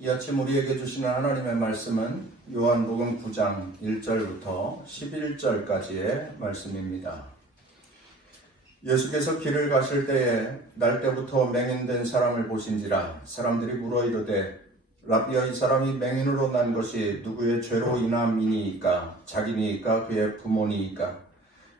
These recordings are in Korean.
이 아침 우리에게 주시는 하나님의 말씀은 요한복음 9장 1절부터 11절까지의 말씀입니다. 예수께서 길을 가실 때에 날 때부터 맹인된 사람을 보신지라. 사람들이 물어 이르되 라비야, 이 사람이 맹인으로 난 것이 누구의 죄로 인함이니이까? 자기니이까 그의 부모니이까?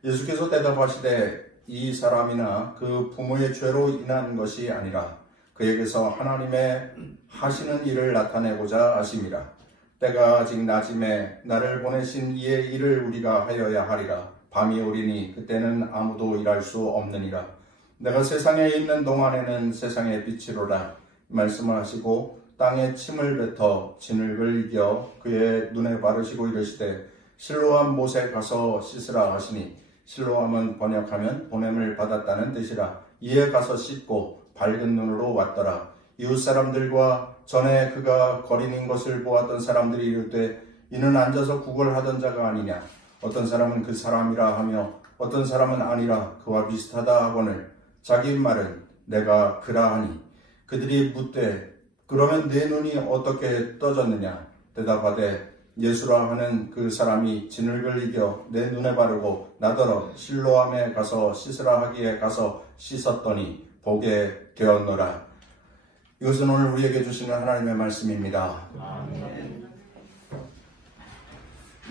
예수께서 대답하시되 이 사람이나 그 부모의 죄로 인한 것이 아니라 그에게서 하나님의 하시는 일을 나타내고자 하심이라. 때가 아직 낮음에 나를 보내신 이의 일을 우리가 하여야 하리라. 밤이 오리니 그때는 아무도 일할 수 없느니라. 내가 세상에 있는 동안에는 세상의 빛이로라. 말씀을 하시고 땅에 침을 뱉어 진흙을 이겨 그의 눈에 바르시고 이르시되 실로암 못에 가서 씻으라 하시니, 실로암은 번역하면 보냄을 받았다는 뜻이라. 이에 가서 씻고 밝은 눈으로 왔더라. 이웃 사람들과 전에 그가 거린인 것을 보았던 사람들이 이르되 이는 앉아서 구걸하던 자가 아니냐. 어떤 사람은 그 사람이라 하며 어떤 사람은 아니라 그와 비슷하다 하거늘 자기 말은 내가 그라 하니, 그들이 묻되 그러면 내 눈이 어떻게 떠졌느냐. 대답하되 예수라 하는 그 사람이 진흙을 이겨 내 눈에 바르고 나더러 실로암에 가서 씻으라 하기에 가서 씻었더니 보게 되었노라. 이것은 오늘 우리에게 주시는 하나님의 말씀입니다. 아멘.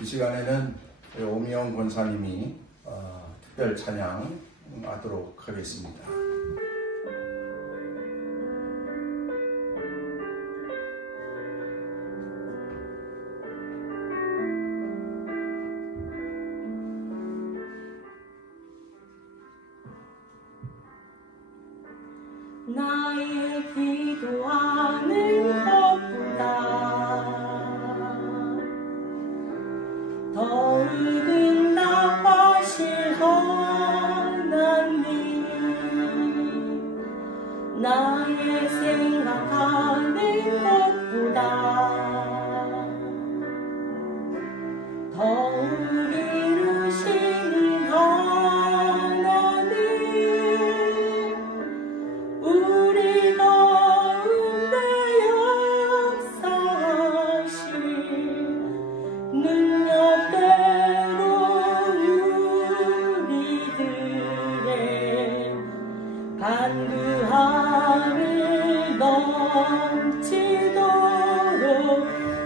이 시간에는 오미영 권사님이 특별 찬양하도록 하겠습니다. 나의 기도하는 것보다 더 은답하실 하나님, 나의 생각하는 것보다 더 우리를 이루시는 하나님, 우리 가운데 역사하신 능력대로 우리들의 간구함을 넘치도록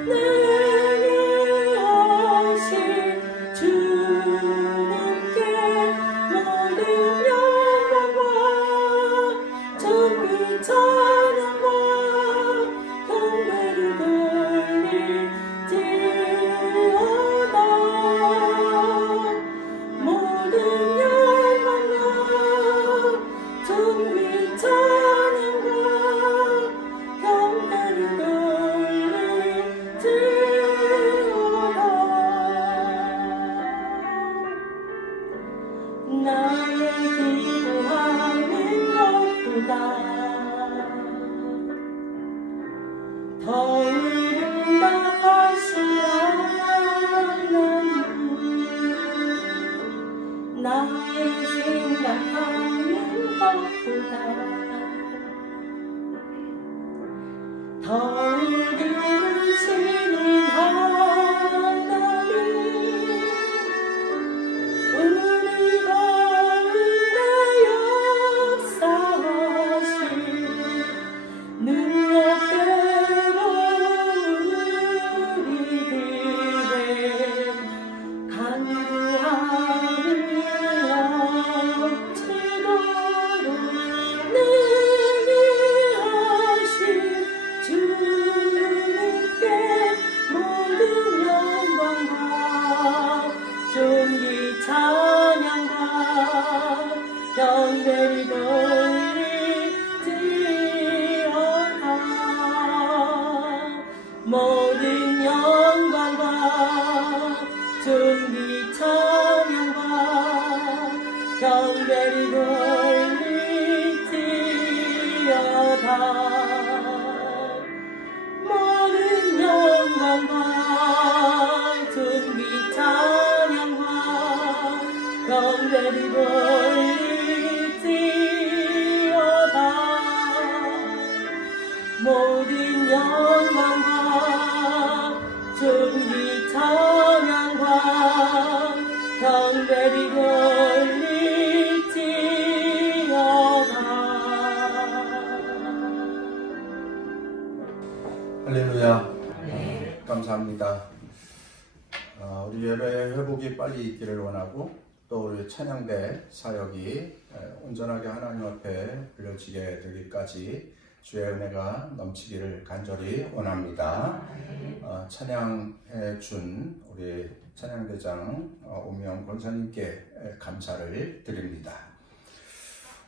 능히 하신 주님께 모든 영광과 존귀 찬양과 경배를 돌릴지어다. 모든 영광과 존귀 찬양과 경배를 돌릴지어다. 나의 기도하는 것보다 더 응답하신 하나님, 나의 생각하는 것보다 더 이루시는 하나님, 우리 가운데 역사하신 능력대로 우리들의 간구함을 넘치도록 능히 하신 주님께 모든 영광과 존귀 찬양과 경배를 돌릴지어다. 모든 영광과 존귀 찬양과 경배를 돌릴지어다. 모든 영광과 존귀 찬양과 경배를 돌릴지어다. 모든 영광 할렐루야. 네. 감사합니다. 우리 예배 회복이 빨리 있기를 원하고 또 우리 찬양대 사역이 온전하게 하나님 앞에 불려지게 되기까지 주의 은혜가 넘치기를 간절히 원합니다. 찬양해 준 우리 찬양대장 오명 권사님께 감사를 드립니다.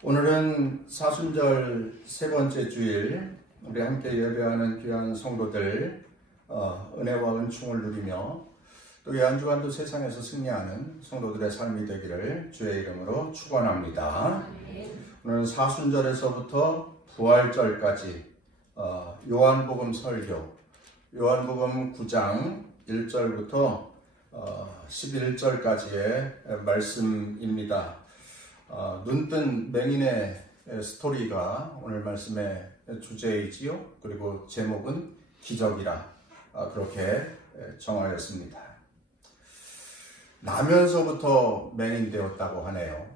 오늘은 사순절 세 번째 주일 우리 함께 예배하는 귀한 성도들 은혜와 은총을 누리며 또 이 한 주간도 세상에서 승리하는 성도들의 삶이 되기를 주의 이름으로 축원합니다. 오늘은 사순절에서부터 부활절까지 요한복음 설교, 요한복음 9장 1절부터 11절까지의 말씀입니다. 눈뜬 맹인의 스토리가 오늘 말씀의 주제이지요. 그리고 제목은 기적이라 그렇게 정하였습니다. 나면서부터 맹인 되었다고 하네요.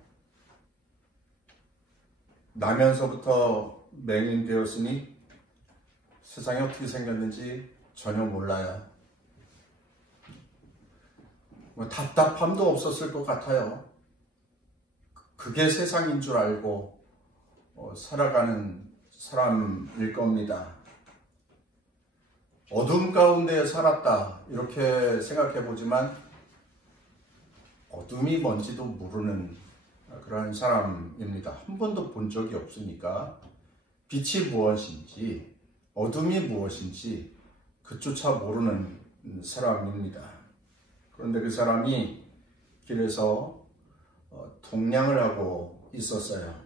나면서부터 맹인 되었으니 세상이 어떻게 생겼는지 전혀 몰라요. 답답함도 없었을 것 같아요. 그게 세상인 줄 알고 살아가는 사람일 겁니다. 어둠 가운데 살았다 이렇게 생각해 보지만 어둠이 뭔지도 모르는 그런 사람입니다. 한 번도 본 적이 없으니까 빛이 무엇인지 어둠이 무엇인지 그조차 모르는 사람입니다. 그런데 그 사람이 길에서 동냥을 하고 있었어요.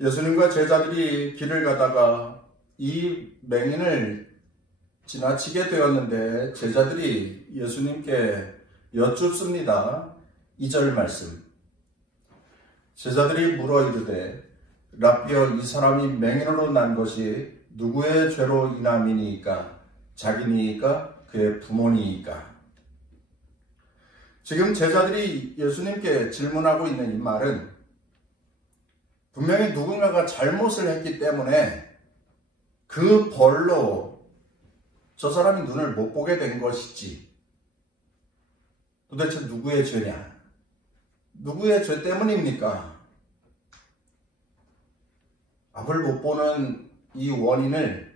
예수님과 제자들이 길을 가다가 이 맹인을 지나치게 되었는데 제자들이 예수님께 여쭙습니다. 2절 말씀. 제자들이 물어 이르되 라삐여 이 사람이 맹인으로 난 것이 누구의 죄로 인함이니이까? 자기니이까? 그의 부모니이까? 지금 제자들이 예수님께 질문하고 있는 이 말은 분명히 누군가가 잘못을 했기 때문에 그 벌로 저 사람이 눈을 못 보게 된 것이지 도대체 누구의 죄냐? 누구의 죄 때문입니까? 앞을 못 보는 이 원인을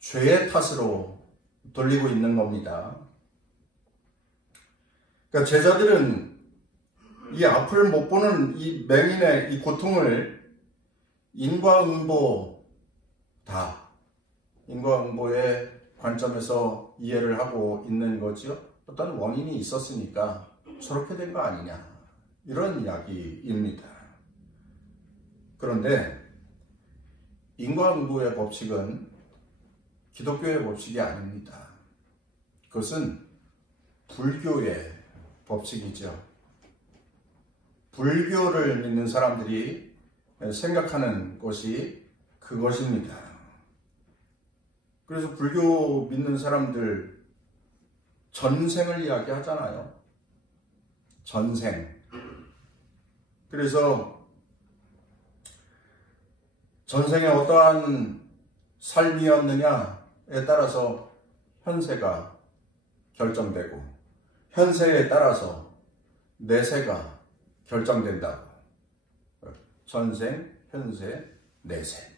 죄의 탓으로 돌리고 있는 겁니다. 그러니까 제자들은 이 앞을 못 보는 이 맹인의 이 고통을 인과응보의 관점에서 이해를 하고 있는 거지요. 어떤 원인이 있었으니까 저렇게 된 거 아니냐 이런 이야기입니다. 그런데 인과응보의 법칙은 기독교의 법칙이 아닙니다. 그것은 불교의 법칙이죠. 불교를 믿는 사람들이 생각하는 것이 그것입니다. 그래서 불교 믿는 사람들 전생을 이야기하잖아요. 전생. 그래서 전생에 어떠한 삶이었느냐에 따라서 현세가 결정되고 현세에 따라서 내세가 결정된다고. 전생, 현세, 내세.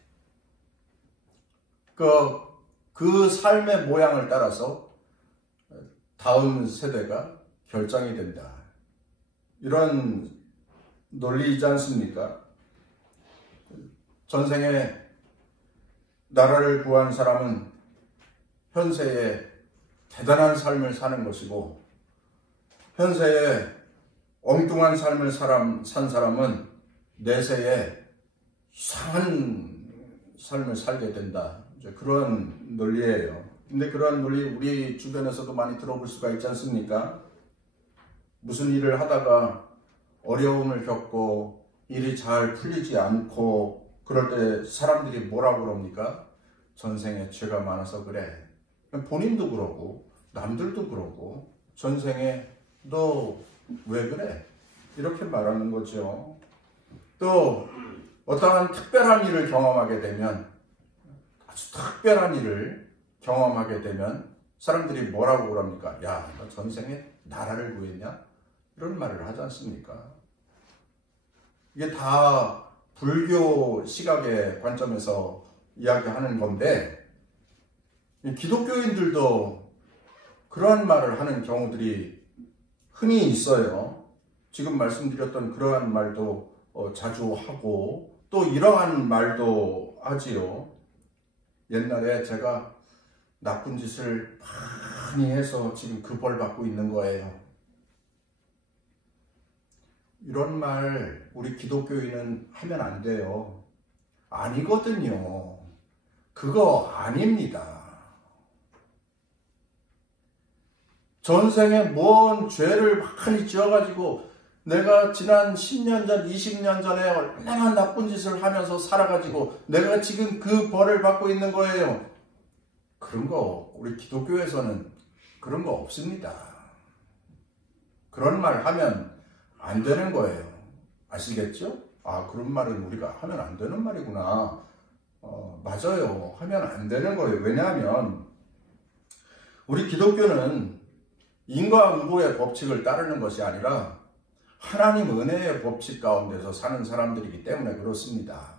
그 삶의 모양을 따라서 다음 세대가 결정이 된다. 이런 논리이지 않습니까? 전생에 나라를 구한 사람은 현세에 대단한 삶을 사는 것이고 현세에 엉뚱한 삶을 산 사람은 내세에 이상한 삶을 살게 된다. 이제 그런 논리예요. 근데 그런 논리 우리 주변에서도 많이 들어볼 수가 있지 않습니까? 무슨 일을 하다가 어려움을 겪고 일이 잘 풀리지 않고 그럴 때 사람들이 뭐라고 그럽니까? 전생에 죄가 많아서 그래. 본인도 그러고 남들도 그러고 전생에 너 왜 그래? 이렇게 말하는 거죠. 또 어떠한 특별한 일을 경험하게 되면 아주 특별한 일을 경험하게 되면 사람들이 뭐라고 그럽니까? 야, 너 전생에 나라를 구했냐? 이런 말을 하지 않습니까? 이게 다 불교 시각의 관점에서 이야기하는 건데, 기독교인들도 그러한 말을 하는 경우들이 흔히 있어요. 지금 말씀드렸던 그러한 말도 자주 하고, 또 이러한 말도 하지요. 옛날에 제가 나쁜 짓을 많이 해서 지금 그 벌 받고 있는 거예요. 이런 말 우리 기독교인은 하면 안 돼요. 아니거든요. 그거 아닙니다. 전생에 뭔 죄를 많이 지어가지고 내가 지난 10년 전, 20년 전에 얼마나 나쁜 짓을 하면서 살아가지고 내가 지금 그 벌을 받고 있는 거예요. 그런 거 우리 기독교에서는 그런 거 없습니다. 그런 말 하면 안 되는 거예요. 아시겠죠? 아, 그런 말은 우리가 하면 안 되는 말이구나. 맞아요. 하면 안 되는 거예요. 왜냐하면 우리 기독교는 인과응보의 법칙을 따르는 것이 아니라 하나님 은혜의 법칙 가운데서 사는 사람들이기 때문에 그렇습니다.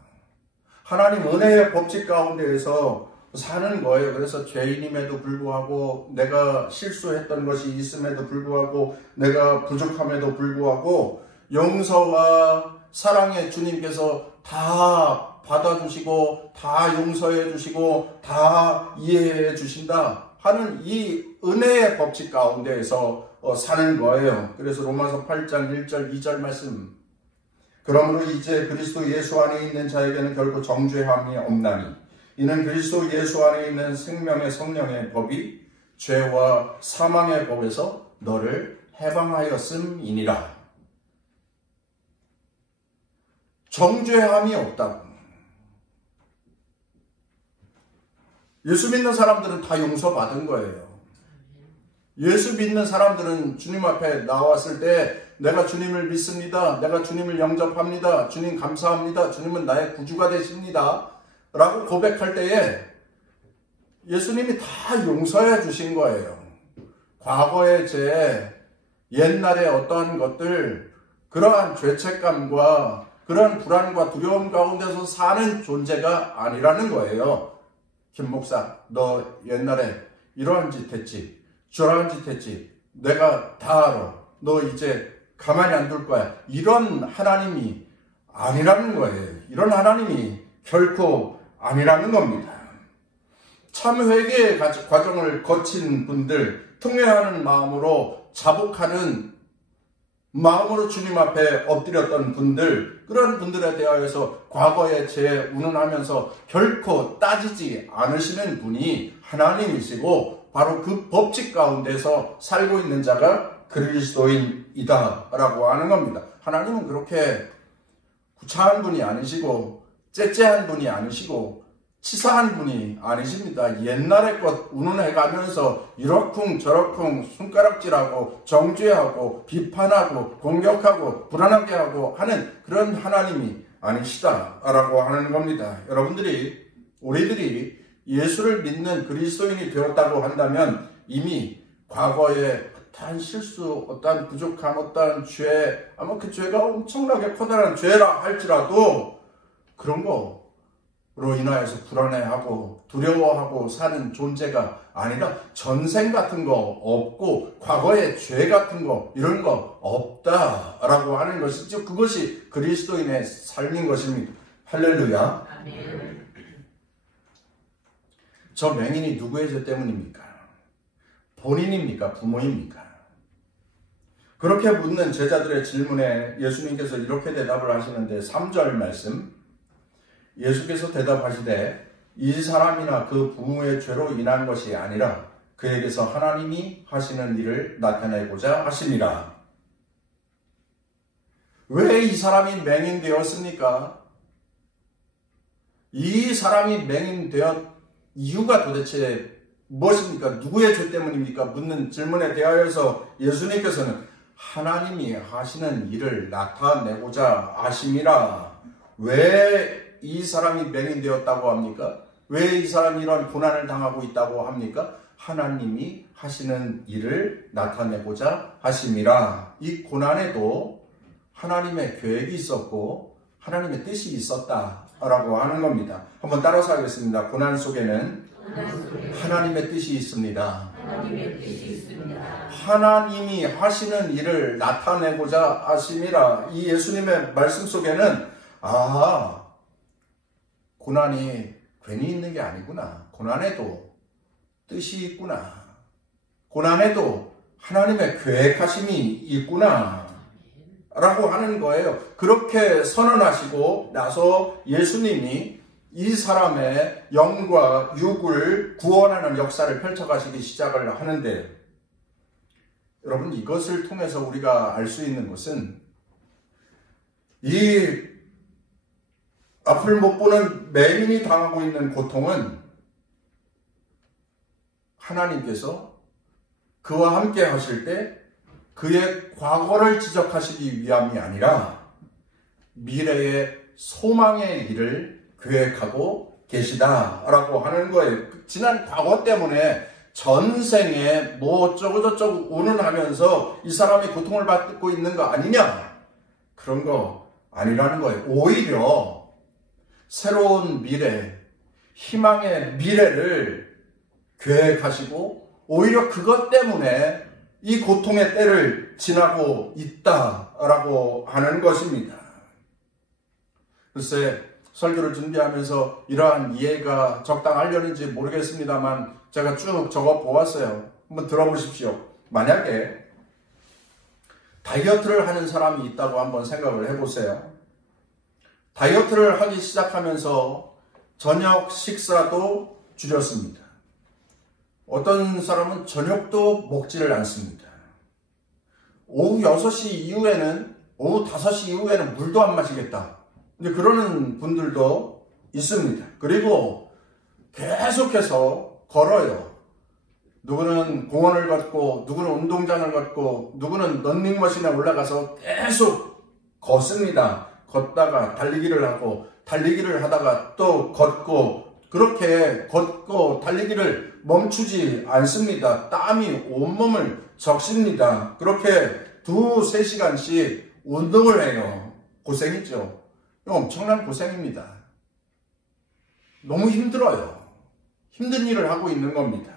하나님 은혜의 법칙 가운데에서 사는 거예요. 그래서 죄인임에도 불구하고, 내가 실수했던 것이 있음에도 불구하고, 내가 부족함에도 불구하고 용서와 사랑의 주님께서 다 받아주시고 다 용서해 주시고 다 이해해 주신다 하는 이 은혜의 법칙 가운데에서 사는 거예요. 그래서 로마서 8장 1절 2절 말씀, 그러므로 이제 그리스도 예수 안에 있는 자에게는 결코 정죄함이 없나니 이는 그리스도 예수 안에 있는 생명의 성령의 법이 죄와 사망의 법에서 너를 해방하였음이니라. 정죄함이 없다고. 예수 믿는 사람들은 다 용서받은 거예요. 예수 믿는 사람들은 주님 앞에 나왔을 때 내가 주님을 믿습니다. 내가 주님을 영접합니다. 주님 감사합니다. 주님은 나의 구주가 되십니다. 라고 고백할 때에 예수님이 다 용서해 주신 거예요. 과거의 죄, 옛날의 어떠한 것들, 그러한 죄책감과 그런 불안과 두려움 가운데서 사는 존재가 아니라는 거예요. 김 목사, 너 옛날에 이러한 짓 했지, 저러한 짓 했지, 내가 다 알아. 너 이제 가만히 안 둘 거야. 이런 하나님이 아니라는 거예요. 이런 하나님이 결코 아니라는 겁니다. 참 회개의 과정을 거친 분들, 통회하는 마음으로 자복하는 마음으로 주님 앞에 엎드렸던 분들, 그런 분들에 대하여서 과거의 죄에 운운하면서 결코 따지지 않으시는 분이 하나님이시고 바로 그 법칙 가운데서 살고 있는 자가 그리스도인이다 라고 하는 겁니다. 하나님은 그렇게 구차한 분이 아니시고 째째한 분이 아니시고 치사한 분이 아니십니다. 옛날의 것 운운해가면서 이러쿵 저러쿵 손가락질하고 정죄하고 비판하고 공격하고 불안하게 하고 하는 그런 하나님이 아니시다라고 하는 겁니다. 여러분들이, 우리들이 예수를 믿는 그리스도인이 되었다고 한다면 이미 과거에 어떠한 실수, 어떠한 부족함, 어떠한 죄, 아마 그 죄가 엄청나게 커다란 죄라 할지라도 그런 거로 인하여서 불안해하고 두려워하고 사는 존재가 아니라 전생 같은 거 없고 과거의 죄 같은 거 이런 거 없다라고 하는 것이죠. 그것이 그리스도인의 삶인 것입니다. 할렐루야. 아멘. 저 맹인이 누구의 죄 때문입니까? 본인입니까? 부모입니까? 그렇게 묻는 제자들의 질문에 예수님께서 이렇게 대답을 하시는데 3절 말씀, 예수께서 대답하시되 이 사람이나 그 부모의 죄로 인한 것이 아니라 그에게서 하나님이 하시는 일을 나타내고자 하시니라. 왜 이 사람이 맹인되었습니까? 이 사람이 맹인되었 이유가 도대체 무엇입니까? 누구의 죄 때문입니까? 묻는 질문에 대하여서 예수님께서는 하나님이 하시는 일을 나타내고자 하심이라. 왜 이 사람이 맹인되었다고 합니까? 왜 이 사람이 이런 고난을 당하고 있다고 합니까? 하나님이 하시는 일을 나타내고자 하심이라. 이 고난에도 하나님의 계획이 있었고 하나님의 뜻이 있었다라고 하는 겁니다. 한번 따라서 하겠습니다. 고난 속에는 하나님의 뜻이 있습니다. 하나님이 하시는 일을 나타내고자 하심이라. 이 예수님의 말씀 속에는 고난이 괜히 있는 게 아니구나. 고난에도 뜻이 있구나. 고난에도 하나님의 계획하심이 있구나 라고 하는 거예요. 그렇게 선언하시고 나서 예수님이 이 사람의 영과 육을 구원하는 역사를 펼쳐가시기 시작을 하는데, 여러분, 이것을 통해서 우리가 알 수 있는 것은 이 앞을 못 보는 맹인이 당하고 있는 고통은 하나님께서 그와 함께 하실 때 그의 과거를 지적하시기 위함이 아니라 미래의 소망의 일을 계획하고 계시다라고 하는 거예요. 지난 과거 때문에 전생에 뭐 어쩌고저쩌고 운운하면서 이 사람이 고통을 받고 있는 거 아니냐? 그런 거 아니라는 거예요. 오히려 새로운 미래, 희망의 미래를 계획하시고 오히려 그것 때문에 이 고통의 때를 지나고 있다라고 하는 것입니다. 글쎄, 설교를 준비하면서 이러한 이해가 적당하려는지 모르겠습니다만 제가 쭉 적어 보았어요. 한번 들어보십시오. 만약에 다이어트를 하는 사람이 있다고 한번 생각을 해보세요. 다이어트를 하기 시작하면서 저녁 식사도 줄였습니다. 어떤 사람은 저녁도 먹지를 않습니다. 오후 6시 이후에는, 오후 5시 이후에는 물도 안 마시겠다. 이제 그러는 분들도 있습니다. 그리고 계속해서 걸어요. 누구는 공원을 걷고, 누구는 운동장을 걷고, 누구는 런닝머신에 올라가서 계속 걷습니다. 걷다가 달리기를 하고, 달리기를 하다가 또 걷고, 그렇게 걷고 달리기를 멈추지 않습니다. 땀이 온몸을 적십니다. 그렇게 2-3시간씩 운동을 해요. 고생이죠. 엄청난 고생입니다. 너무 힘들어요. 힘든 일을 하고 있는 겁니다.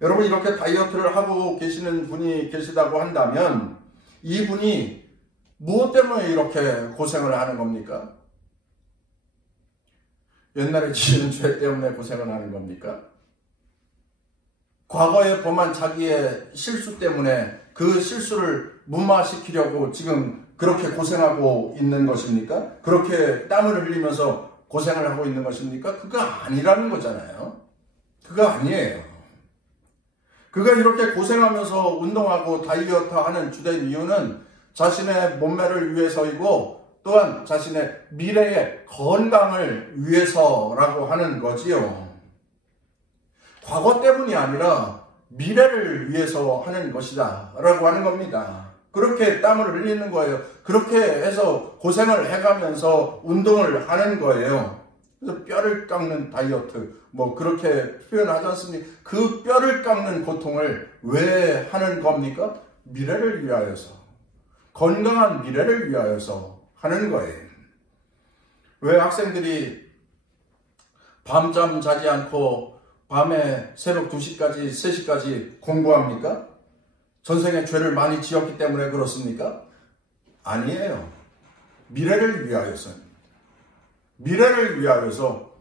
여러분, 이렇게 다이어트를 하고 계시는 분이 계시다고 한다면 이분이 무엇 때문에 이렇게 고생을 하는 겁니까? 옛날에 지은 죄 때문에 고생을 하는 겁니까? 과거에 범한 자기의 실수 때문에 그 실수를 무마시키려고 지금 그렇게 고생하고 있는 것입니까? 그렇게 땀을 흘리면서 고생을 하고 있는 것입니까? 그거 아니라는 거잖아요. 그거 아니에요. 그가 이렇게 고생하면서 운동하고 다이어트하는 주된 이유는 자신의 몸매를 위해서이고 또한 자신의 미래의 건강을 위해서라고 하는 거지요. 과거 때문이 아니라 미래를 위해서 하는 것이다 라고 하는 겁니다. 그렇게 땀을 흘리는 거예요. 그렇게 해서 고생을 해가면서 운동을 하는 거예요. 그래서 뼈를 깎는 다이어트 뭐 그렇게 표현하지 않습니까? 그 뼈를 깎는 고통을 왜 하는 겁니까? 미래를 위하여서, 건강한 미래를 위하여서 하는 거예요. 왜 학생들이 밤잠 자지 않고 밤에 새벽 2시까지 3시까지 공부합니까? 전생에 죄를 많이 지었기 때문에 그렇습니까? 아니에요. 미래를 위하여서입니다. 미래를 위하여서.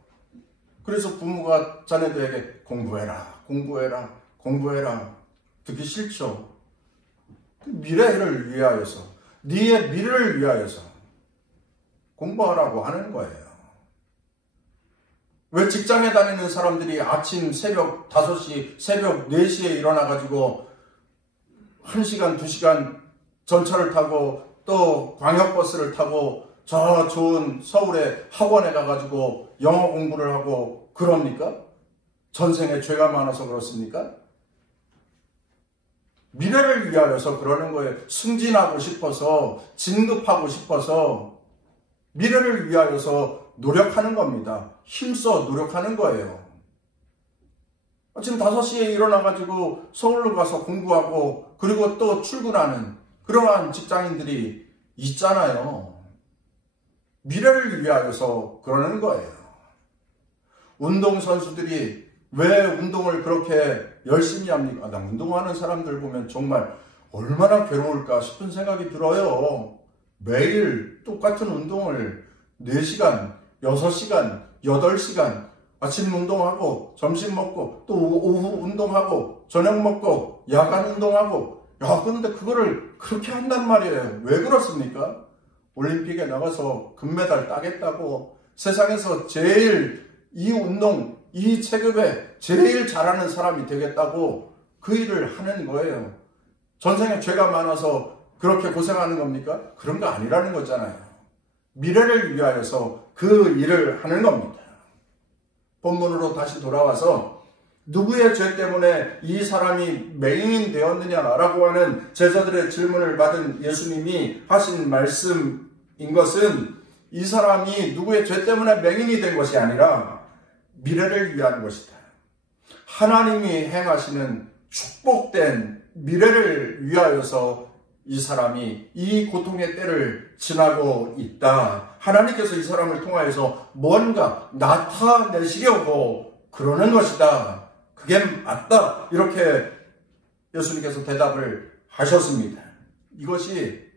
그래서 부모가 자녀들에게 공부해라, 공부해라, 공부해라. 듣기 싫죠. 미래를 위하여서, 네의 미래를 위하여서 공부하라고 하는 거예요. 왜 직장에 다니는 사람들이 아침 새벽 5시, 새벽 4시에 일어나가지고 1시간, 2시간 전철을 타고 또 광역버스를 타고 저 좋은 서울의 학원에 가가지고 영어 공부를 하고 그럽니까? 전생에 죄가 많아서 그렇습니까? 미래를 위하여서 그러는 거예요. 승진하고 싶어서, 진급하고 싶어서, 미래를 위하여서 노력하는 겁니다. 힘써 노력하는 거예요. 아침 5시에 일어나가지고 서울로 가서 공부하고 그리고 또 출근하는 그러한 직장인들이 있잖아요. 미래를 위하여서 그러는 거예요. 운동선수들이 왜 운동을 그렇게 열심히 합니까? 나 운동하는 사람들 보면 정말 얼마나 괴로울까 싶은 생각이 들어요. 매일 똑같은 운동을 4시간, 6시간, 8시간 아침 운동하고 점심 먹고 또 오후 운동하고 저녁 먹고 야간 운동하고 그런데 그거를 그렇게 한단 말이에요. 왜 그렇습니까? 올림픽에 나가서 금메달 따겠다고 세상에서 제일 이 운동, 이 체급에 제일 잘하는 사람이 되겠다고 그 일을 하는 거예요. 전생에 죄가 많아서 그렇게 고생하는 겁니까? 그런 거 아니라는 거잖아요. 미래를 위하여서 그 일을 하는 겁니다. 본문으로 다시 돌아와서 누구의 죄 때문에 이 사람이 맹인이 되었느냐라고 하는 제자들의 질문을 받은 예수님이 하신 말씀인 것은 이 사람이 누구의 죄 때문에 맹인이 된 것이 아니라 미래를 위한 것이다. 하나님이 행하시는 축복된 미래를 위하여서 이 사람이 이 고통의 때를 지나고 있다. 하나님께서 이 사람을 통하여서 뭔가 나타내시려고 그러는 것이다. 그게 맞다. 이렇게 예수님께서 대답을 하셨습니다. 이것이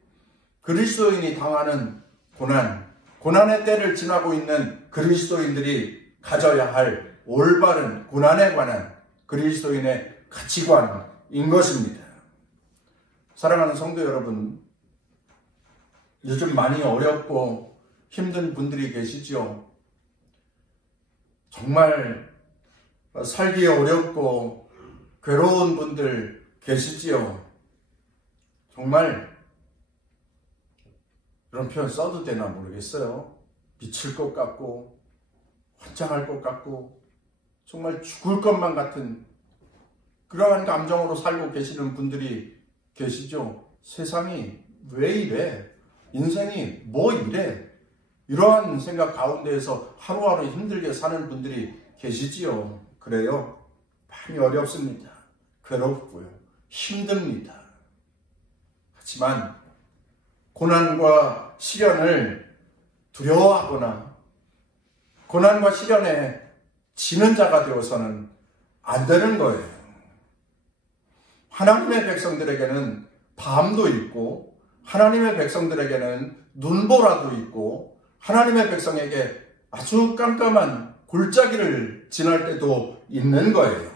그리스도인이 당하는 고난의 때를 지나고 있는 그리스도인들이 가져야 할 올바른 고난에 관한 그리스도인의 가치관인 것입니다. 사랑하는 성도 여러분, 요즘 많이 어렵고 힘든 분들이 계시죠? 정말 살기 어렵고 괴로운 분들 계시지요? 정말 이런 표현 써도 되나 모르겠어요. 미칠 것 같고 환장할 것 같고 정말 죽을 것만 같은 그러한 감정으로 살고 계시는 분들이 계시죠? 세상이 왜 이래? 인생이 뭐 이래? 이러한 생각 가운데에서 하루하루 힘들게 사는 분들이 계시지요? 그래요? 많이 어렵습니다. 괴롭고요. 힘듭니다. 하지만 고난과 시련을 두려워하거나 고난과 시련에 지는 자가 되어서는 안 되는 거예요. 하나님의 백성들에게는 밤도 있고 하나님의 백성들에게는 눈보라도 있고 하나님의 백성에게 아주 깜깜한 골짜기를 지날 때도 있는 거예요.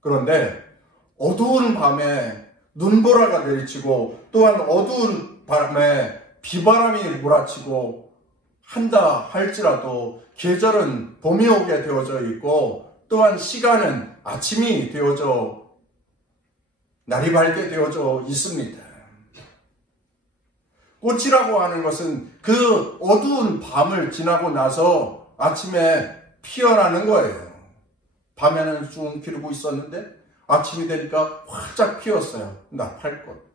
그런데 어두운 밤에 눈보라가 내리치고 또한 어두운 밤에 비바람이 몰아치고 한다 할지라도 계절은 봄이 오게 되어져 있고 또한 시간은 아침이 되어져 날이 밝게 되어져 있습니다. 꽃이라고 하는 것은 그 어두운 밤을 지나고 나서 아침에 피어나는 거예요. 밤에는 쭉 기르고 있었는데 아침이 되니까 활짝 피었어요. 나팔꽃.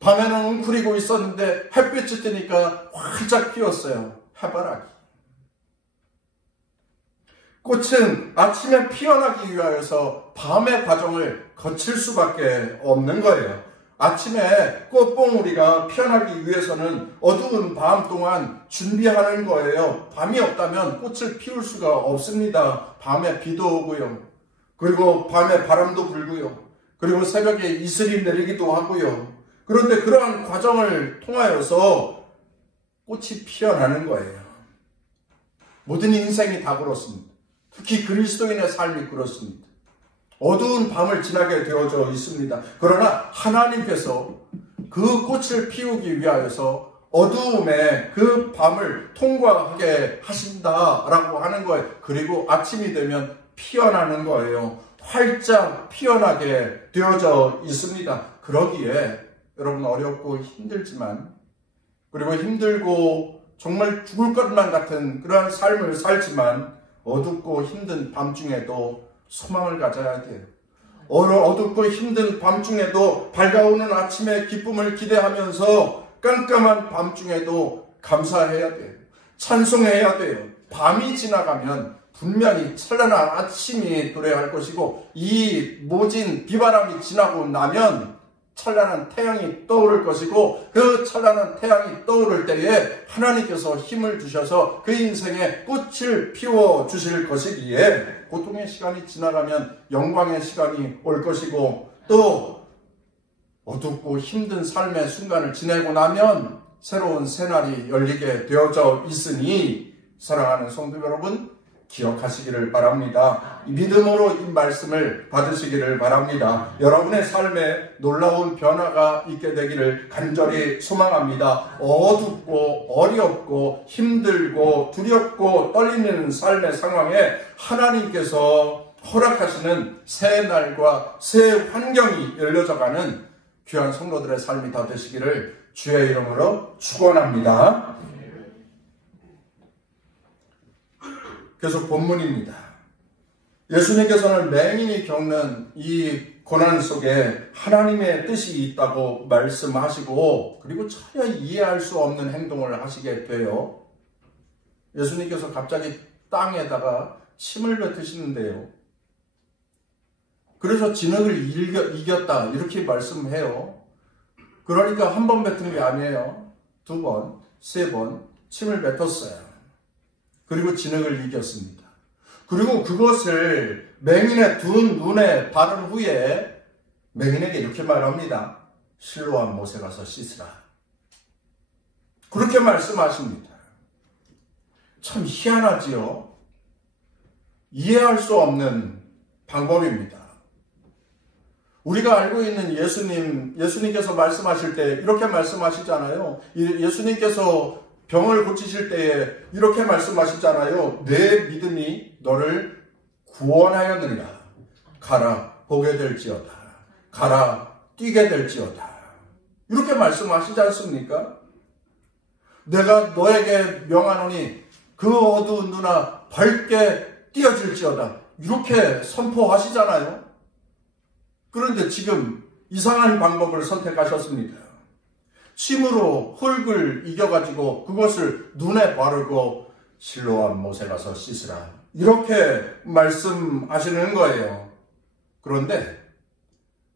밤에는 웅크리고 있었는데 햇빛이 뜨니까 활짝 피었어요. 해바라기. 꽃은 아침에 피어나기 위하여서 밤의 과정을 거칠 수밖에 없는 거예요. 아침에 꽃봉우리가 피어나기 위해서는 어두운 밤 동안 준비하는 거예요. 밤이 없다면 꽃을 피울 수가 없습니다. 밤에 비도 오고요. 그리고 밤에 바람도 불고요. 그리고 새벽에 이슬이 내리기도 하고요. 그런데 그러한 과정을 통하여서 꽃이 피어나는 거예요. 모든 인생이 다 그렇습니다. 특히 그리스도인의 삶이 그렇습니다. 어두운 밤을 지나게 되어져 있습니다. 그러나 하나님께서 그 꽃을 피우기 위하여서 어두움에 그 밤을 통과하게 하신다라고 하는 거예요. 그리고 아침이 되면 피어나는 거예요. 활짝 피어나게 되어져 있습니다. 그러기에 여러분 어렵고 힘들지만 그리고 힘들고 정말 죽을 것만 같은 그러한 삶을 살지만 어둡고 힘든 밤중에도 소망을 가져야 돼요. 어둡고 힘든 밤중에도 밝아오는 아침의 기쁨을 기대하면서 깜깜한 밤중에도 감사해야 돼요. 찬송해야 돼요. 밤이 지나가면 분명히 찬란한 아침이 도래할 것이고, 이 모진 비바람이 지나고 나면 찬란한 태양이 떠오를 것이고, 그 찬란한 태양이 떠오를 때에 하나님께서 힘을 주셔서 그 인생에 꽃을 피워 주실 것이기에, 고통의 시간이 지나가면 영광의 시간이 올 것이고, 또 어둡고 힘든 삶의 순간을 지내고 나면 새로운 새날이 열리게 되어져 있으니, 사랑하는 성도 여러분, 기억하시기를 바랍니다. 믿음으로 이 말씀을 받으시기를 바랍니다. 여러분의 삶에 놀라운 변화가 있게 되기를 간절히 소망합니다. 어둡고 어렵고 힘들고 두렵고 떨리는 삶의 상황에 하나님께서 허락하시는 새 날과 새 환경이 열려져가는 귀한 성도들의 삶이 다 되시기를 주의 이름으로 축원합니다. 계속 본문입니다. 예수님께서는 맹인이 겪는 이 고난 속에 하나님의 뜻이 있다고 말씀하시고, 그리고 전혀 이해할 수 없는 행동을 하시게 돼요. 예수님께서 갑자기 땅에다가 침을 뱉으시는데요. 그래서 진흙을 이겼다 이렇게 말씀해요. 그러니까 한 번 뱉은 게 아니에요. 2번, 3번 침을 뱉었어요. 그리고 진흙을 이겼습니다. 그리고 그것을 맹인의 두 눈에 바른 후에 맹인에게 이렇게 말합니다. 실로암 못에 가서 씻으라. 그렇게 말씀하십니다. 참 희한하지요. 이해할 수 없는 방법입니다. 우리가 알고 있는 예수님께서 말씀하실 때 이렇게 말씀하시잖아요. 예수님께서 병을 고치실 때에 이렇게 말씀하시잖아요. 내 믿음이 너를 구원하였느니라. 가라, 보게 될지어다. 가라, 뛰게 될지어다. 이렇게 말씀하시지 않습니까? 내가 너에게 명하노니 그 어두운 눈아 밝게 띄어질지어다. 이렇게 선포하시잖아요. 그런데 지금 이상한 방법을 선택하셨습니다. 침으로 흙을 이겨가지고 그것을 눈에 바르고 실로암 못에 가서 씻으라. 이렇게 말씀하시는 거예요. 그런데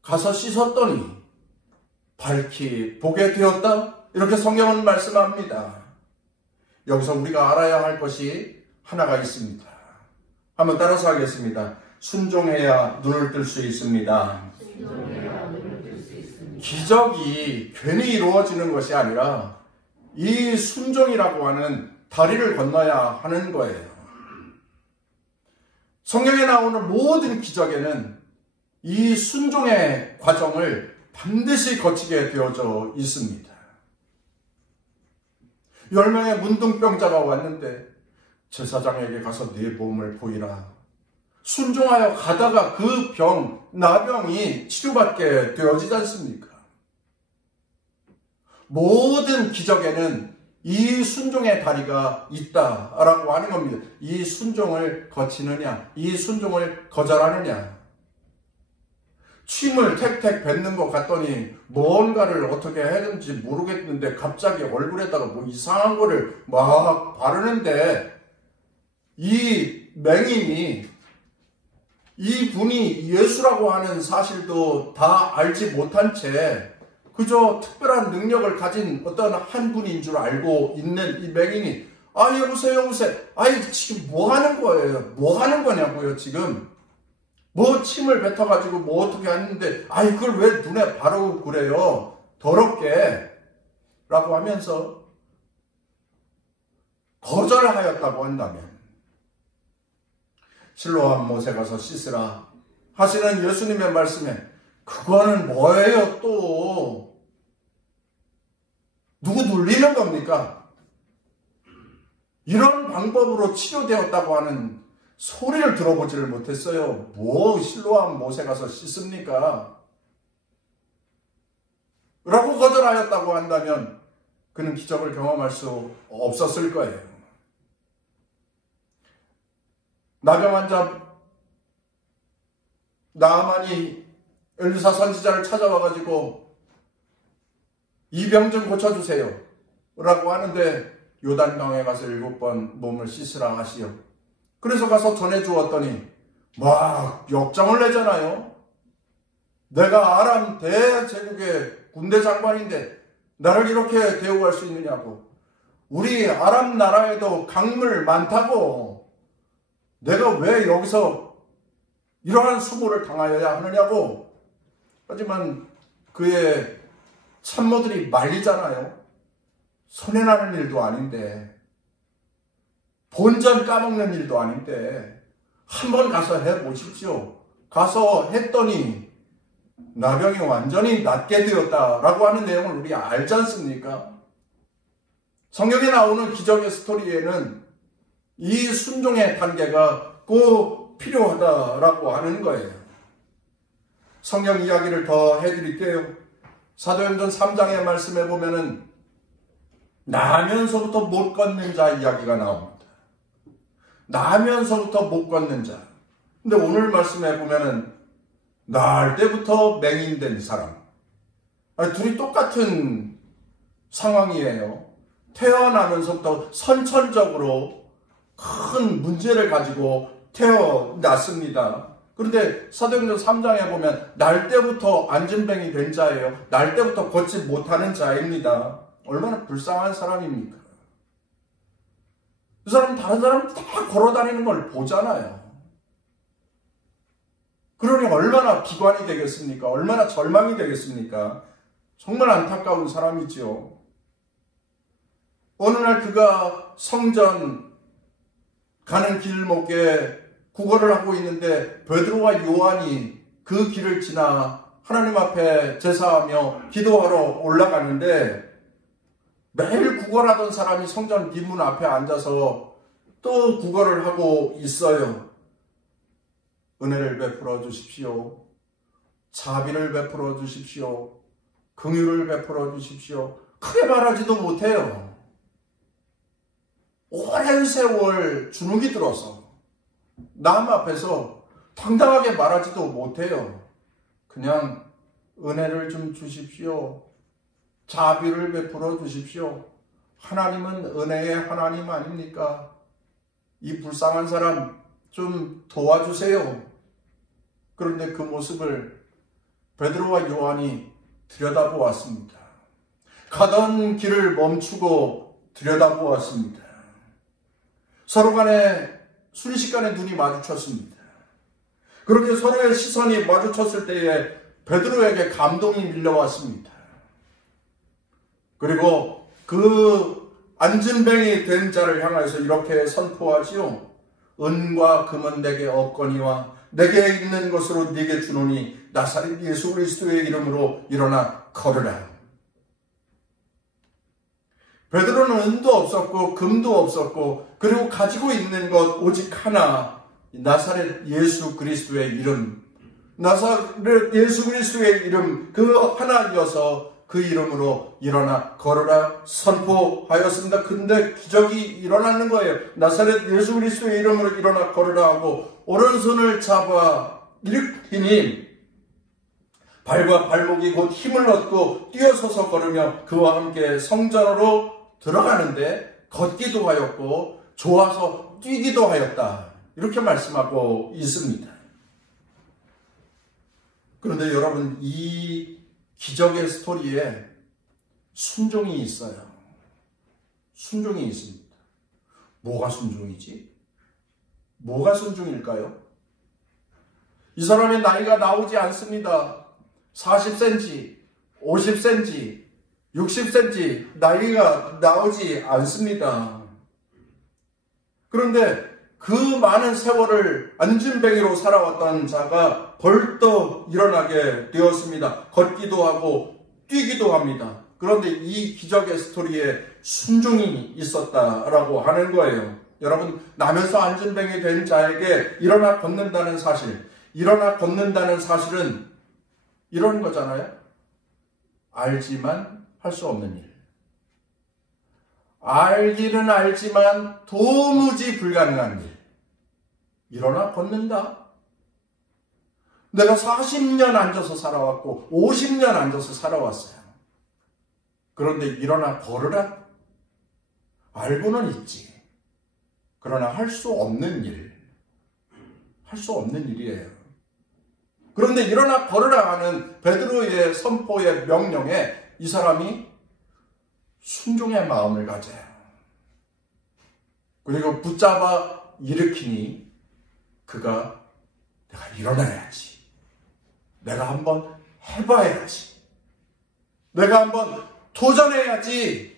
가서 씻었더니 밝히 보게 되었다. 이렇게 성경은 말씀합니다. 여기서 우리가 알아야 할 것이 하나가 있습니다. 한번 따라서 하겠습니다. 순종해야 눈을 뜰 수 있습니다. 기적이 괜히 이루어지는 것이 아니라 이 순종이라고 하는 다리를 건너야 하는 거예요. 성경에 나오는 모든 기적에는 이 순종의 과정을 반드시 거치게 되어져 있습니다. 10명의 문둥병자가 왔는데 제사장에게 가서 네 몸을 보이라. 순종하여 가다가 그 나병이 치료받게 되어지지 않습니까? 모든 기적에는 이 순종의 다리가 있다라고 하는 겁니다. 이 순종을 거치느냐, 이 순종을 거절하느냐. 침을 택택 뱉는 것 같더니 뭔가를 어떻게 했는지 모르겠는데 갑자기 얼굴에다가 뭐 이상한 거를 막 바르는데, 이 맹인이 이 분이 예수라고 하는 사실도 다 알지 못한 채 그저 특별한 능력을 가진 어떤 한 분인 줄 알고 있는 이 맹인이 여보세요. 지금 뭐 하는 거예요? 뭐 하는 거냐고요, 지금. 뭐 침을 뱉어가지고 뭐 어떻게 하는데, 그걸 왜 눈에 바르고 그래요? 더럽게. 라고 하면서 거절하였다고 한다면, 실로암 못에 가서 씻으라 하시는 예수님의 말씀에 그거는 뭐예요 또? 누구 놀리는 겁니까? 이런 방법으로 치료되었다고 하는 소리를 들어보지를 못했어요. 뭐 실로암 못에 가서 씻습니까? 라고 거절하였다고 한다면 그는 기적을 경험할 수 없었을 거예요. 나병 환자 나아만이 엘리사 선지자를 찾아와가지고 이 병 좀 고쳐주세요 라고 하는데 요단강에 가서 7번 몸을 씻으라 하시오. 그래서 가서 전해주었더니 막 역정을 내잖아요. 내가 아람 대제국의 군대 장관인데 나를 이렇게 대우할 수 있느냐고. 우리 아람 나라에도 강물 많다고. 내가 왜 여기서 이러한 수모를 당하여야 하느냐고. 하지만 그의 참모들이 말리잖아요. 손해나는 일도 아닌데, 본전 까먹는 일도 아닌데 한번 가서 해보십시오. 가서 했더니 나병이 완전히 낫게 되었다라고 하는 내용을 우리 알지 않습니까? 성경에 나오는 기적의 스토리에는 이 순종의 단계가 꼭 필요하다라고 하는 거예요. 성경 이야기를 더 해드릴게요. 사도행전 3장의 말씀에 보면은 나면서부터 못 걷는 자 이야기가 나옵니다. 나면서부터 못 걷는 자. 근데 오늘 말씀에 보면은 날 때부터 맹인된 사람. 둘이 똑같은 상황이에요. 태어나면서부터 선천적으로 큰 문제를 가지고 태어났습니다. 그런데 사도행전 3장에 보면 날 때부터 안진뱅이 된 자예요. 날 때부터 걷지 못하는 자입니다. 얼마나 불쌍한 사람입니까? 그 사람 다른 사람 다 걸어다니는 걸 보잖아요. 그러니 얼마나 비관이 되겠습니까? 얼마나 절망이 되겠습니까? 정말 안타까운 사람이지요. 어느 날 그가 성전 가는 길목에 구걸을 하고 있는데 베드로와 요한이 그 길을 지나 하나님 앞에 제사하며 기도하러 올라가는데 매일 구걸하던 사람이 성전 뒷문 앞에 앉아서 또 구걸을 하고 있어요. 은혜를 베풀어 주십시오. 자비를 베풀어 주십시오. 긍휼을 베풀어 주십시오. 크게 말하지도 못해요. 오랜 세월 주눅이 들어서 남 앞에서 당당하게 말하지도 못해요. 그냥 은혜를 좀 주십시오. 자비를 베풀어 주십시오. 하나님은 은혜의 하나님 아닙니까? 이 불쌍한 사람 좀 도와주세요. 그런데 그 모습을 베드로와 요한이 들여다보았습니다. 가던 길을 멈추고 들여다보았습니다. 서로 간에 순식간에 눈이 마주쳤습니다. 그렇게 서로의 시선이 마주쳤을 때에 베드로에게 감동이 밀려왔습니다. 그리고 그 안진뱅이 된 자를 향해서 이렇게 선포하지요. 은과 금은 내게 없거니와 내게 있는 것으로 네게 주노니 나사렛 예수 그리스도의 이름으로 일어나 걸으라. 베드로는 은도 없었고 금도 없었고 그리고 가지고 있는 것 오직 하나, 나사렛 예수 그리스도의 이름, 나사렛 예수 그리스도의 이름 그 하나이어서 그 이름으로 일어나 걸어라 선포하였습니다. 근데 기적이 일어나는 거예요. 나사렛 예수 그리스도의 이름으로 일어나 걸어라 하고 오른손을 잡아 일으키니 발과 발목이 곧 힘을 얻고 뛰어서서 걸으며 그와 함께 성전으로 들어가는데 걷기도 하였고 좋아서 뛰기도 하였다. 이렇게 말씀하고 있습니다. 그런데 여러분, 이 기적의 스토리에 순종이 있어요. 순종이 있습니다. 뭐가 순종이지? 뭐가 순종일까요? 이 사람의 나이가 나오지 않습니다. 40cm, 50cm, 60cm 나이가 나오지 않습니다. 그런데 그 많은 세월을 안진뱅이로 살아왔던 자가 벌떡 일어나게 되었습니다. 걷기도 하고 뛰기도 합니다. 그런데 이 기적의 스토리에 순종이 있었다라고 하는 거예요. 여러분, 나면서 안진뱅이 된 자에게 일어나 걷는다는 사실, 일어나 걷는다는 사실은 이런 거잖아요. 알지만 할 수 없는 일. 알기는 알지만 도무지 불가능한 일. 일어나 걷는다. 내가 40년 앉아서 살아왔고 50년 앉아서 살아왔어요. 그런데 일어나 걸으라? 알고는 있지. 그러나 할 수 없는 일이에요. 그런데 일어나 걸으라 하는 베드로의 선포의 명령에 이 사람이 순종의 마음을 가져요. 그리고 붙잡아 일으키니 그가 내가 일어나야지. 내가 한번 해봐야지. 내가 한번 도전해야지.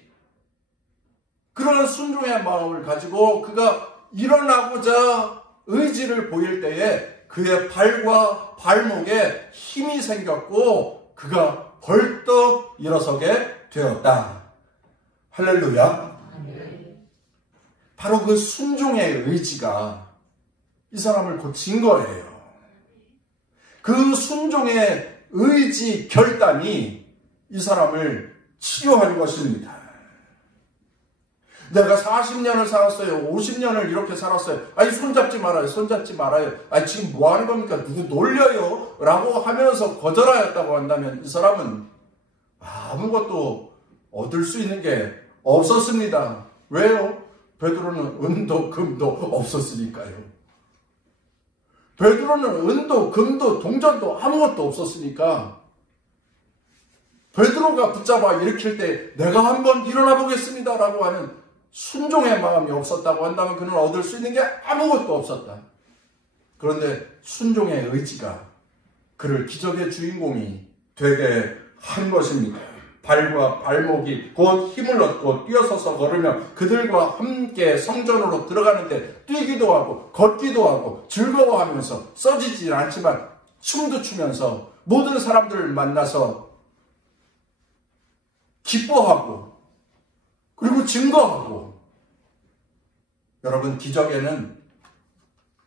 그런 순종의 마음을 가지고 그가 일어나고자 의지를 보일 때에 그의 발과 발목에 힘이 생겼고 그가 벌떡 일어서게 되었다. 할렐루야. 바로 그 순종의 의지가 이 사람을 고친 거예요. 그 순종의 의지 결단이 이 사람을 치료한 것입니다. 내가 40년을 살았어요. 50년을 이렇게 살았어요. 아니 손잡지 말아요. 손잡지 말아요. 아니 지금 뭐 하는 겁니까? 누구 놀려요? 라고 하면서 거절하였다고 한다면 이 사람은 아무것도 얻을 수 있는 게 없었습니다. 왜요? 베드로는 은도 금도 없었으니까요. 베드로는 은도 금도 동전도 아무것도 없었으니까 베드로가 붙잡아 일으킬 때 내가 한번 일어나 보겠습니다 라고 하는 순종의 마음이 없었다고 한다면 그는 얻을 수 있는 게 아무것도 없었다. 그런데 순종의 의지가 그를 기적의 주인공이 되게 한 것입니다. 발과 발목이 곧 힘을 얻고 뛰어서서 걸으며 그들과 함께 성전으로 들어가는데 뛰기도 하고 걷기도 하고 즐거워하면서 써지진 않지만 춤도 추면서 모든 사람들을 만나서 기뻐하고 그리고 증거하고. 여러분, 기적에는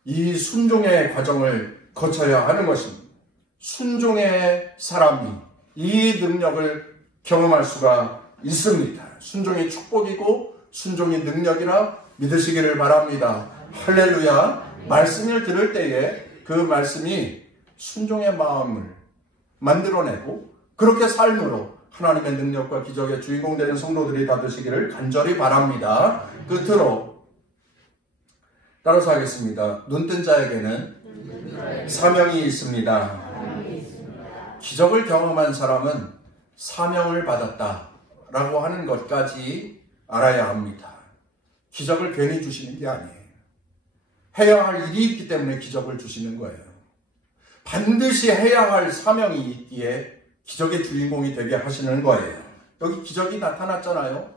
이 순종의 과정을 거쳐야 하는 것입니다. 순종의 사람이 이 능력을 경험할 수가 있습니다. 순종이 축복이고 순종이 능력이라 믿으시기를 바랍니다. 할렐루야. 말씀을 들을 때에 그 말씀이 순종의 마음을 만들어내고 그렇게 삶으로 하나님의 능력과 기적의 주인공 되는 성도들이 다 되시기를 간절히 바랍니다. 끝으로 따라서 하겠습니다. 눈뜬 자에게는 사명이 있습니다. 기적을 경험한 사람은 사명을 받았다라고 하는 것까지 알아야 합니다. 기적을 괜히 주시는 게 아니에요. 해야 할 일이 있기 때문에 기적을 주시는 거예요. 반드시 해야 할 사명이 있기에 기적의 주인공이 되게 하시는 거예요. 여기 기적이 나타났잖아요.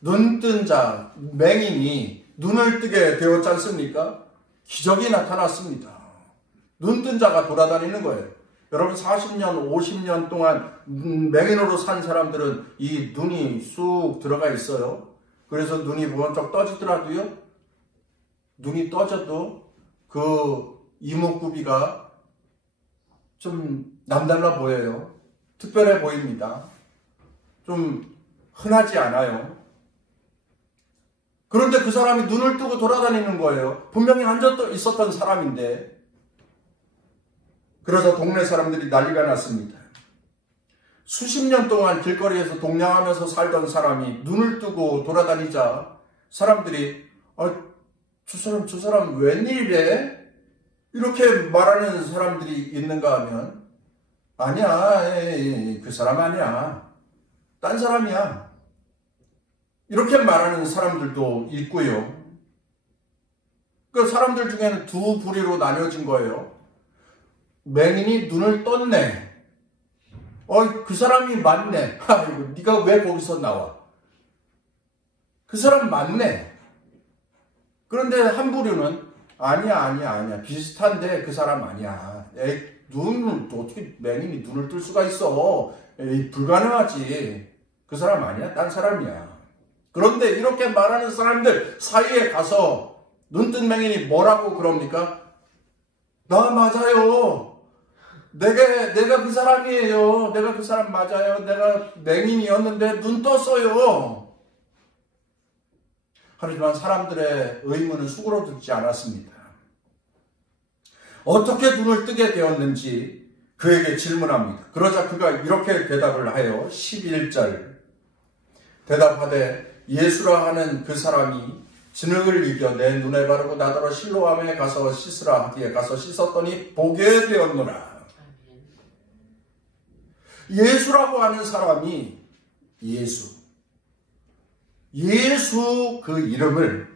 눈뜬 자, 맹인이 눈을 뜨게 되었지 않습니까? 기적이 나타났습니다. 눈뜬 자가 돌아다니는 거예요. 여러분 40년, 50년 동안 맹인으로 산 사람들은 이 눈이 쑥 들어가 있어요. 그래서 눈이 번쩍 떠지더라도요. 눈이 떠져도 그 이목구비가 좀 남달라 보여요. 특별해 보입니다. 좀 흔하지 않아요. 그런데 그 사람이 눈을 뜨고 돌아다니는 거예요. 분명히 앉아 있었던 사람인데. 그래서 동네 사람들이 난리가 났습니다. 수십 년 동안 길거리에서 동냥하면서 살던 사람이 눈을 뜨고 돌아다니자 사람들이 저 사람 웬일이래? 이렇게 말하는 사람들이 있는가 하면 아니야, 그 사람 아니야. 딴 사람이야. 이렇게 말하는 사람들도 있고요. 그 사람들 중에는 두 부류로 나뉘어진 거예요. 맹인이 눈을 떴네. 그 사람이 맞네. 아이고, 네가 왜 거기서 나와? 그 사람 맞네. 그런데 한 부류는 아니야. 비슷한데 그 사람 아니야. 눈을 어떻게 맹인이 눈을 뜰 수가 있어? 불가능하지. 그 사람 아니야. 딴 사람이야. 그런데 이렇게 말하는 사람들 사이에 가서 눈뜬 맹인이 뭐라고 그럽니까? 나 맞아요. 내가 그 사람이에요. 내가 그 사람 맞아요. 내가 맹인이었는데 눈 떴어요. 하지만 사람들의 의문은 수그러들지 않았습니다. 어떻게 눈을 뜨게 되었는지 그에게 질문합니다. 그러자 그가 이렇게 대답을 해요. 11절 대답하되 예수라 하는 그 사람이 진흙을 이겨 내 눈에 바르고 나더러 실로암에 가서 씻으라 하기에 가서 씻었더니 보게 되었노라. 예수라고 하는 사람이 예수 그 이름을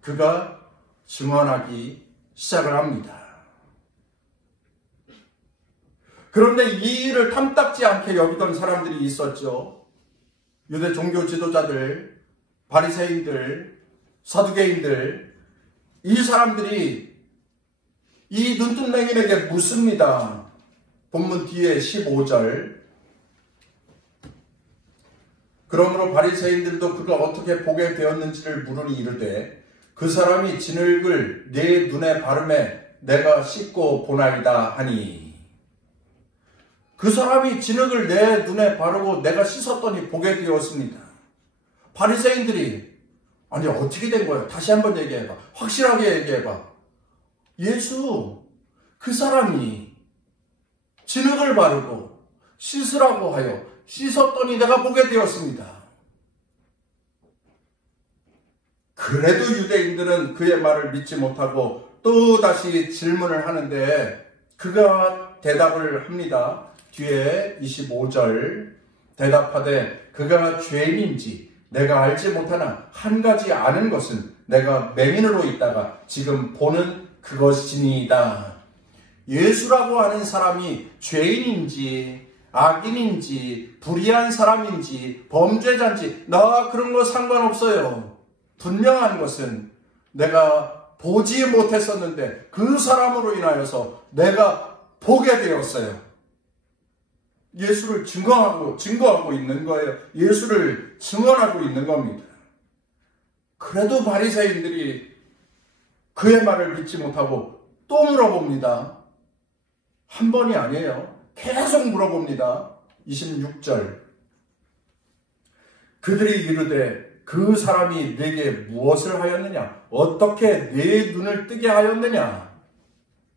그가 증언하기 시작을 합니다. 그런데 이 일을 탐탁지 않게 여기던 사람들이 있었죠. 유대 종교 지도자들, 바리새인들, 사두개인들, 이 사람들이 이 눈뜬 맹인에게 묻습니다. 본문 뒤에 15절. 그러므로 바리새인들도 그가 어떻게 보게 되었는지를 물으니 이르되 그 사람이 진흙을 내 눈에 바르매 내가 씻고 보나이다 하니. 그 사람이 진흙을 내 눈에 바르고 내가 씻었더니 보게 되었습니다. 바리새인들이 아니 어떻게 된 거예요? 다시 한번 얘기해봐. 확실하게 얘기해봐. 예수 그 사람이 진흙을 바르고 씻으라고 하여 씻었더니 내가 보게 되었습니다. 그래도 유대인들은 그의 말을 믿지 못하고 또다시 질문을 하는데 그가 대답을 합니다. 뒤에 25절 대답하되 그가 죄인인지 내가 알지 못하나 한 가지 아는 것은 내가 맹인으로 있다가 지금 보는 그것이니이다. 예수라고 하는 사람이 죄인인지 악인인지 불의한 사람인지 범죄자인지 나 그런 거 상관없어요. 분명한 것은 내가 보지 못했었는데 그 사람으로 인하여서 내가 보게 되었어요. 예수를 증거하고 있는 거예요. 예수를 증언하고 있는 겁니다. 그래도 바리새인들이 그의 말을 믿지 못하고 또 물어봅니다. 한 번이 아니에요. 계속 물어봅니다. 26절. 그들이 이르되 그 사람이 내게 무엇을 하였느냐? 어떻게 내 눈을 뜨게 하였느냐?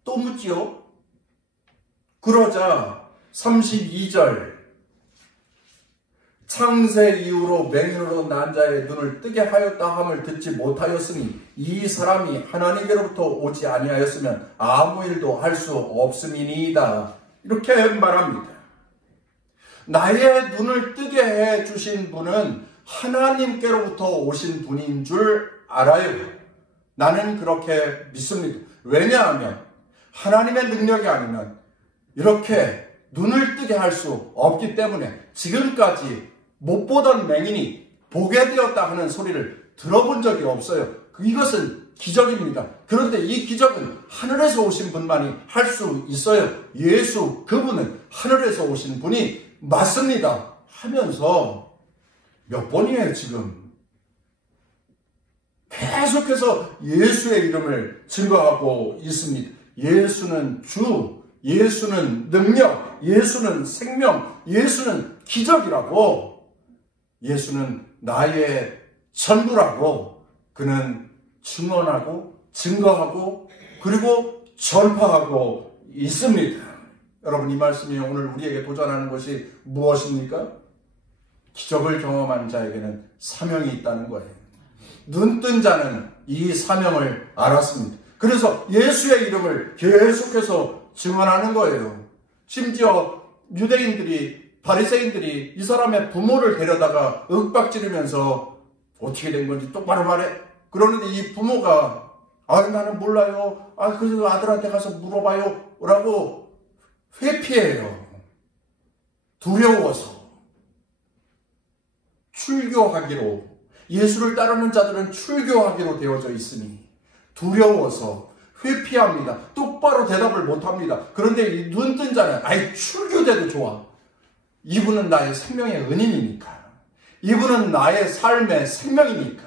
또 묻지요. 그러자 32절. 창세 이후로 맹인으로 난 자의 눈을 뜨게 하였다 함을 듣지 못하였으니 이 사람이 하나님께로부터 오지 아니하였으면 아무 일도 할 수 없음이니이다. 이렇게 말합니다. 나의 눈을 뜨게 해주신 분은 하나님께로부터 오신 분인 줄 알아요. 나는 그렇게 믿습니다. 왜냐하면 하나님의 능력이 아니면 이렇게 눈을 뜨게 할 수 없기 때문에 지금까지 못 보던 맹인이 보게 되었다 하는 소리를 들어본 적이 없어요. 이것은 기적입니다. 그런데 이 기적은 하늘에서 오신 분만이 할 수 있어요. 예수 그분은 하늘에서 오신 분이 맞습니다 하면서 몇 번이에요 지금. 계속해서 예수의 이름을 증거하고 있습니다. 예수는 주, 예수는 능력, 예수는 생명, 예수는 기적이라고, 예수는 나의 전부라고 그는 증언하고 증거하고 그리고 전파하고 있습니다. 여러분 이 말씀이 오늘 우리에게 도전하는 것이 무엇입니까? 기적을 경험한 자에게는 사명이 있다는 거예요. 눈뜬 자는 이 사명을 알았습니다. 그래서 예수의 이름을 계속해서 증언하는 거예요. 심지어 유대인들이, 바리새인들이 이 사람의 부모를 데려다가 윽박지르면서 어떻게 된 건지 똑바로 말해. 그러는데 이 부모가 나는 몰라요. 그래서 아들한테 가서 물어봐요. 라고 회피해요. 두려워서. 출교하기로, 예수를 따르는 자들은 출교하기로 되어져 있으니 두려워서 회피합니다. 똑바로 대답을 못합니다. 그런데 이 눈뜬 자는 출교돼도 좋아. 이분은 나의 생명의 은인이니까. 이분은 나의 삶의 생명이니까.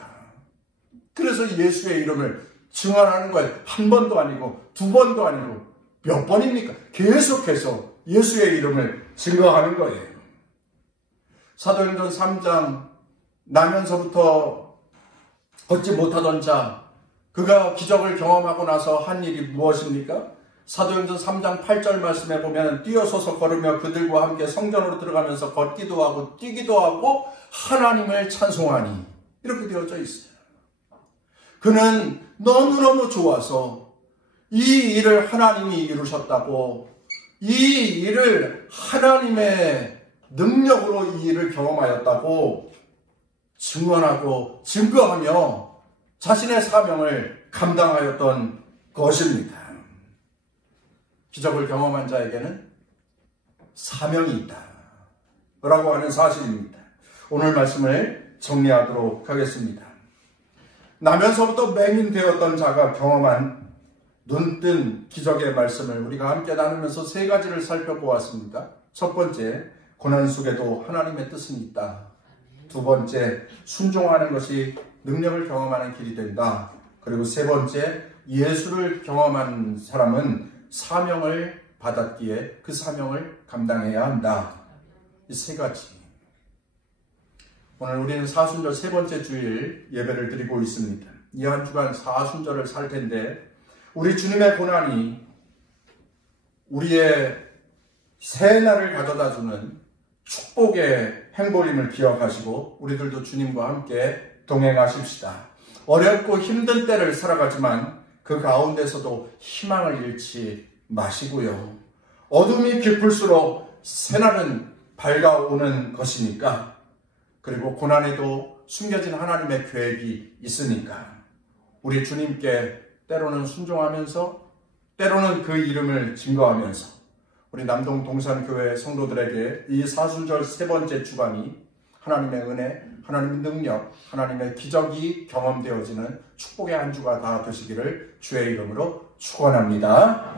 그래서 예수의 이름을 증언하는 거예요. 한 번도 아니고 두 번도 아니고 몇 번입니까? 계속해서 예수의 이름을 증거하는 거예요. 사도행전 3장 나면서부터 걷지 못하던 자, 그가 기적을 경험하고 나서 한 일이 무엇입니까? 사도행전 3장 8절 말씀에 보면 뛰어서서 걸으며 그들과 함께 성전으로 들어가면서 걷기도 하고 뛰기도 하고 하나님을 찬송하니 이렇게 되어져 있어요. 그는 너무너무 좋아서 이 일을 하나님이 이루셨다고, 이 일을 하나님의 능력으로 이 일을 경험하였다고 증언하고 증거하며 자신의 사명을 감당하였던 것입니다. 기적을 경험한 자에게는 사명이 있다 라고 하는 사실입니다. 오늘 말씀을 정리하도록 하겠습니다. 나면서부터 맹인되었던 자가 경험한 눈뜬 기적의 말씀을 우리가 함께 나누면서 세 가지를 살펴보았습니다. 첫 번째, 고난 속에도 하나님의 뜻은 있다. 두 번째, 순종하는 것이 능력을 경험하는 길이 된다. 그리고 세 번째, 예수를 경험한 사람은 사명을 받았기에 그 사명을 감당해야 한다. 이 세 가지. 오늘 우리는 사순절 세 번째 주일 예배를 드리고 있습니다. 이 한 주간 사순절을 살 텐데 우리 주님의 고난이 우리의 새 날을 가져다주는 축복의 행보임을 기억하시고 우리들도 주님과 함께 동행하십시다. 어렵고 힘든 때를 살아가지만 그 가운데서도 희망을 잃지 마시고요. 어둠이 깊을수록 새날은 밝아오는 것이니까, 그리고 고난에도 숨겨진 하나님의 계획이 있으니까 우리 주님께 때로는 순종하면서 때로는 그 이름을 증거하면서 우리 남동 동산교회 성도들에게 이 사순절 세 번째 주간이 하나님의 은혜, 하나님의 능력, 하나님의 기적이 경험되어지는 축복의 한 주가 다 되시기를 주의 이름으로 축원합니다.